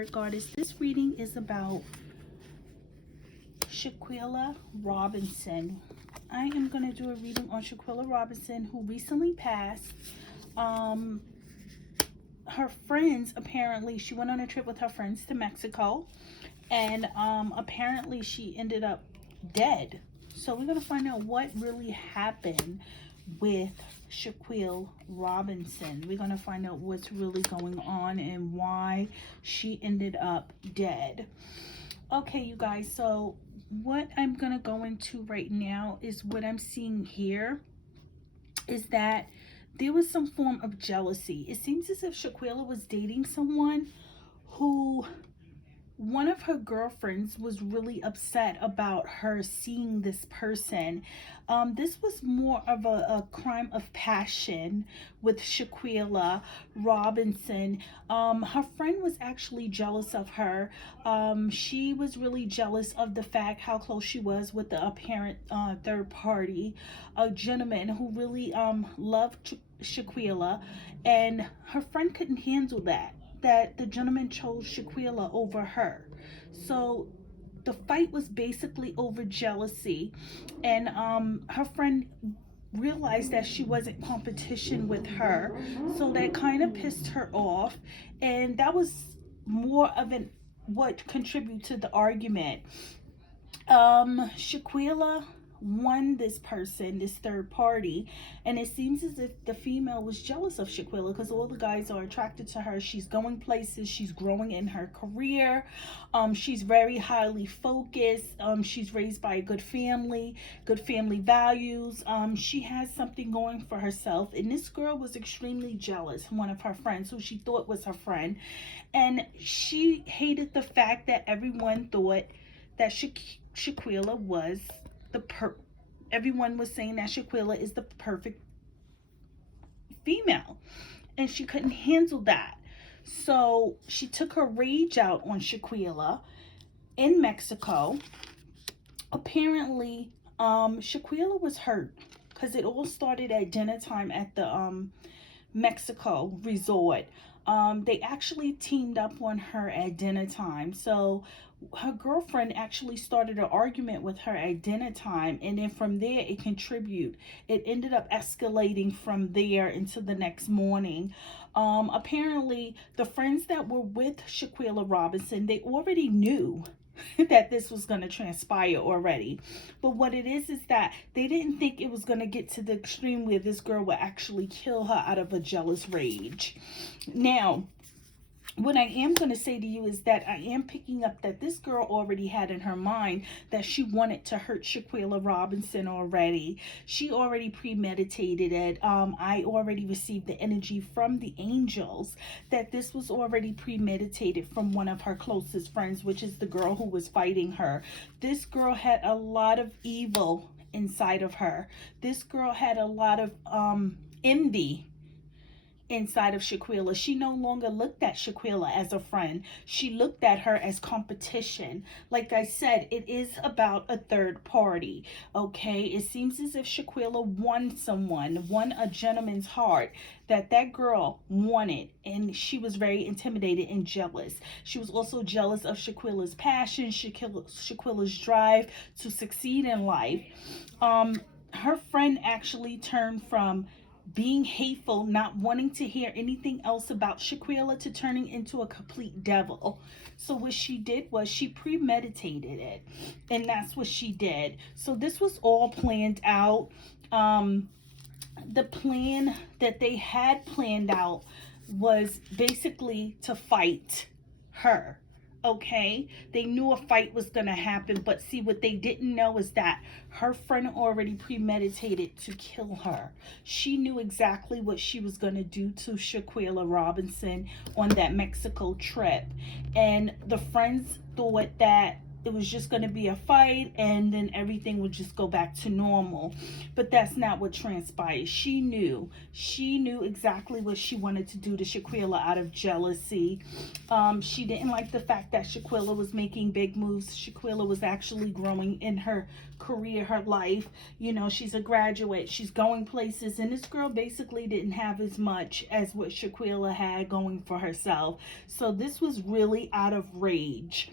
Spirit Goddess. This reading is about Shanquella Robinson. I am going to do a reading on Shanquella Robinson, who recently passed. Her friends, apparently, she went on a trip with her friends to Mexico, and apparently she ended up dead. So we're going to find out what really happened with Shanquella Robinson. We're going to find out what's really going on and why she ended up dead. Okay, you guys, so what I'm going to go into right now is what I'm seeing here is that there was some form of jealousy. It seems as if Shanquella was dating someone who one of her girlfriends was really upset about her seeing this person. This was more of a crime of passion with Shanquella Robinson. Her friend was actually jealous of her. She was really jealous of the fact how close she was with the apparent third party, a gentleman who really loved Shanquella, and her friend couldn't handle that the gentleman chose Shanquella over her. So the fight was basically over jealousy, and her friend realized that she wasn't competition with her, so that kind of pissed her off, and that was more of an what contributed to the argument. Shanquella won this person, this third party, and it seems as if the female was jealous of Shanquella because all the guys are attracted to her. She's going places, she's growing in her career, she's very highly focused, she's raised by a good family values, she has something going for herself, and this girl was extremely jealous, one of her friends who she thought was her friend, and she hated the fact that everyone thought that Shanquella was everyone was saying that Shanquella is the perfect female, and she couldn't handle that. So she took her rage out on Shanquella in Mexico. Apparently, Shanquella was hurt because it all started at dinner time at the Mexico resort. They actually teamed up on her at dinner time. So her girlfriend actually started an argument with her at dinner time, and then from there it ended up escalating from there into the next morning. Apparently the friends that were with Shanquella Robinson, they already knew that this was going to transpire already, but what it is that they didn't think it was going to get to the extreme where this girl would actually kill her out of a jealous rage. Now, what I am going to say to you is that I am picking up that this girl already had in her mind that she wanted to hurt Shanquella Robinson already. She already premeditated it. I already received the energy from the angels that this was already premeditated from one of her closest friends, which is the girl who was fighting her. This girl had a lot of evil inside of her. This girl had a lot of envy inside of Shanquella. She no longer looked at Shanquella as a friend. She looked at her as competition. Like I said, it is about a third party. Okay, it seems as if Shanquella won a gentleman's heart that girl wanted, and she was very intimidated and jealous. She was also jealous of Shanquella's passion, Shanquella's drive to succeed in life. Her friend actually turned from being hateful, not wanting to hear anything else about Shanquella, to turning into a complete devil. So what she did was she premeditated it, and that's what she did. So this was all planned out. The plan that they had planned out was basically to fight her. Okay, they knew a fight was gonna happen, but see, what they didn't know is that her friend already premeditated to kill her. She knew exactly what she was gonna do to Shanquella Robinson on that Mexico trip, and the friends thought that it was just going to be a fight and then everything would just go back to normal. But that's not what transpired. She knew exactly what she wanted to do to Shanquella out of jealousy. She didn't like the fact that Shanquella was making big moves. Shanquella was actually growing in her career, her life. You know, she's a graduate, she's going places, and this girl basically didn't have as much as what Shanquella had going for herself. So this was really out of rage,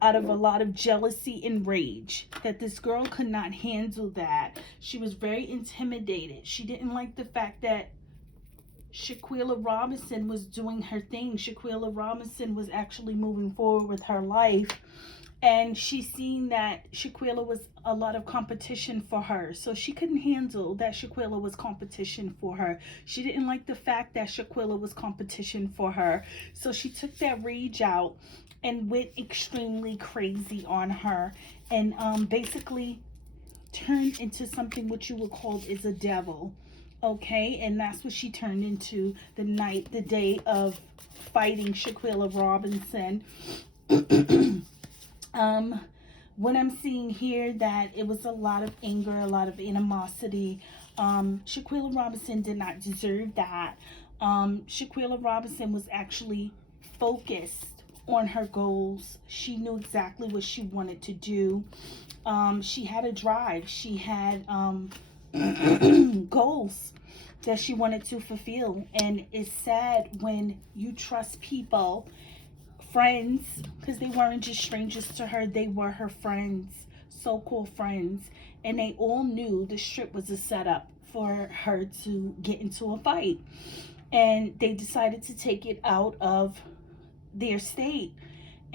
out of a lot of jealousy and rage, that this girl could not handle that. She was very intimidated. She didn't like the fact that Shanquella Robinson was doing her thing. Shanquella Robinson was actually moving forward with her life. And she seen that Shanquella was a lot of competition for her. So she couldn't handle that Shanquella was competition for her. She didn't like the fact that Shanquella was competition for her. So she took that rage out and went extremely crazy on her. And basically turned into something what you would call is a devil. Okay, and that's what she turned into the day of fighting Shanquella Robinson. What I'm seeing here, that it was a lot of anger, a lot of animosity. Shanquella Robinson did not deserve that. Shanquella Robinson was actually focused on her goals. She knew exactly what she wanted to do. She had a drive. She had goals that she wanted to fulfill. And it's sad when you trust people, friends, because they weren't just strangers to her, they were her friends, so-called friends, and they all knew the trip was a setup for her to get into a fight, and they decided to take it out of their state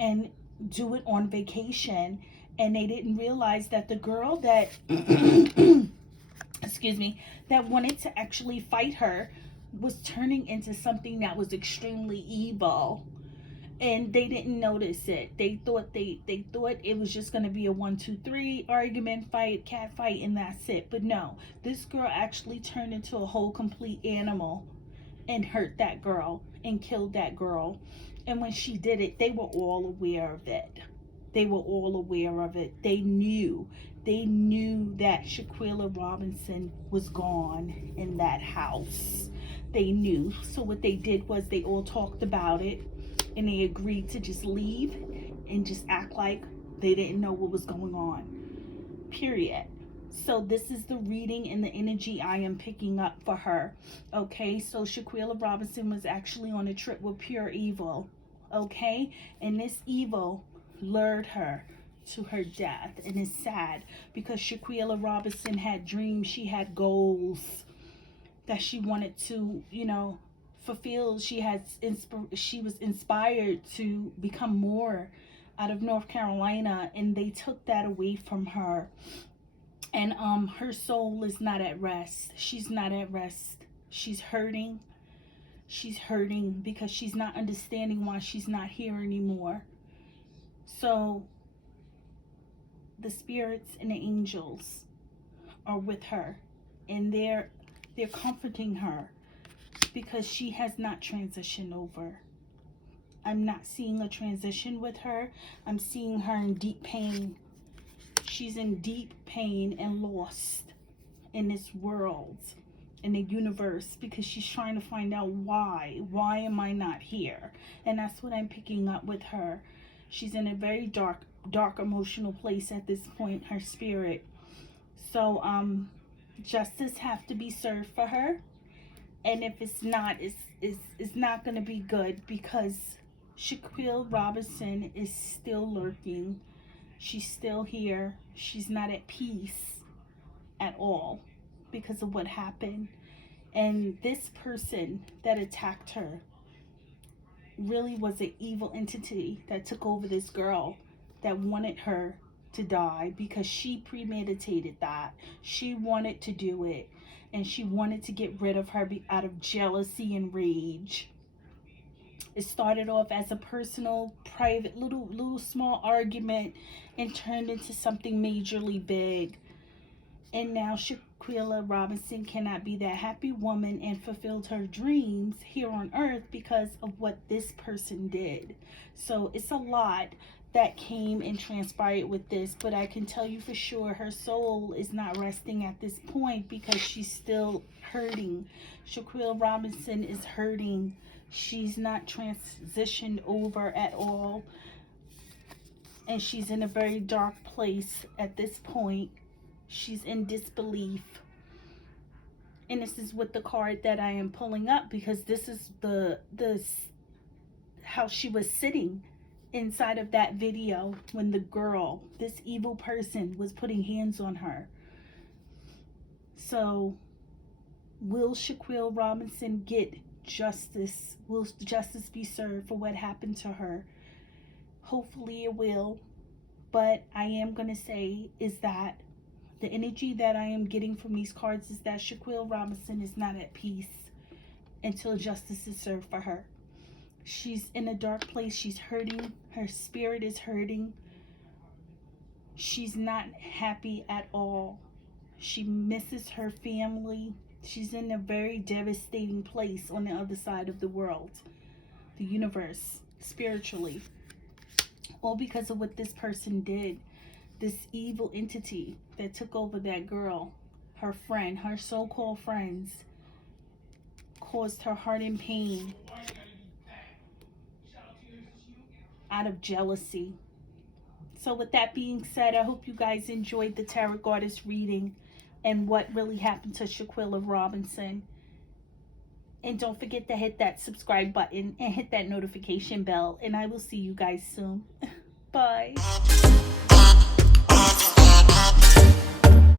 and do it on vacation. And they didn't realize that the girl that excuse me, that wanted to actually fight her was turning into something that was extremely evil, and they didn't notice it. They thought it was just going to be a 1, 2, 3 argument, fight, cat fight, and that's it. But no, this girl actually turned into a whole complete animal and hurt that girl and killed that girl. And when she did it, they were all aware of it. They were all aware of it. They knew. They knew that Shanquella Robinson was gone in that house. They knew. So what they did was they all talked about it, and they agreed to just leave and just act like they didn't know what was going on. Period. So this is the reading and the energy I am picking up for her. Okay, so Shanquella Robinson was actually on a trip with pure evil. Okay, and this evil lured her to her death. And it's sad because Shanquella Robinson had dreams. She had goals that she wanted to, fulfill. She was inspired to become more out of North Carolina, and they took that away from her. And her soul is not at rest. She's not at rest. She's hurting. She's hurting because she's not understanding why she's not here anymore. So the spirits and the angels are with her, and they're comforting her because she has not transitioned over. I'm not seeing a transition with her. I'm seeing her in deep pain. She's in deep pain and lost in this world, in the universe, because she's trying to find out why. Why am I not here? And that's what I'm picking up with her. She's in a very dark emotional place at this point, her spirit. So justice have to be served for her. And if it's not, it's not going to be good, because Shanquella Robinson is still lurking. She's still here. She's not at peace at all because of what happened. And this person that attacked her really was an evil entity that took over this girl, that wanted her to die because she premeditated that. She wanted to do it, and she wanted to get rid of her out of jealousy and rage. It started off as a personal, private, little small argument and turned into something majorly big. And now Shanquella Robinson cannot be that happy woman and fulfilled her dreams here on earth because of what this person did. So it's a lot that came and transpired with this, but I can tell you for sure her soul is not resting at this point because she's still hurting. Shanquella Robinson is hurting. She's not transitioned over at all, and she's in a very dark place at this point. She's in disbelief. And this is with the card that I am pulling up, because this is the how she was sitting inside of that video when the girl, this evil person, was putting hands on her. So will Shanquella Robinson get justice? Will justice be served for what happened to her? Hopefully it will. But I am going to say is that the energy that I am getting from these cards is that Shanquella Robinson is not at peace until justice is served for her. She's in a dark place. She's hurting. Her spirit is hurting. She's not happy at all. She misses her family. She's in a very devastating place on the other side of the world, the universe, spiritually. All because of what this person did. This evil entity that took over that girl, her friend, her so-called friends, caused her heart in pain out of jealousy. So with that being said, I hope you guys enjoyed the Tarot Goddess reading and what really happened to Shanquella Robinson. And don't forget to hit that subscribe button and hit that notification bell. And I will see you guys soon. Bye.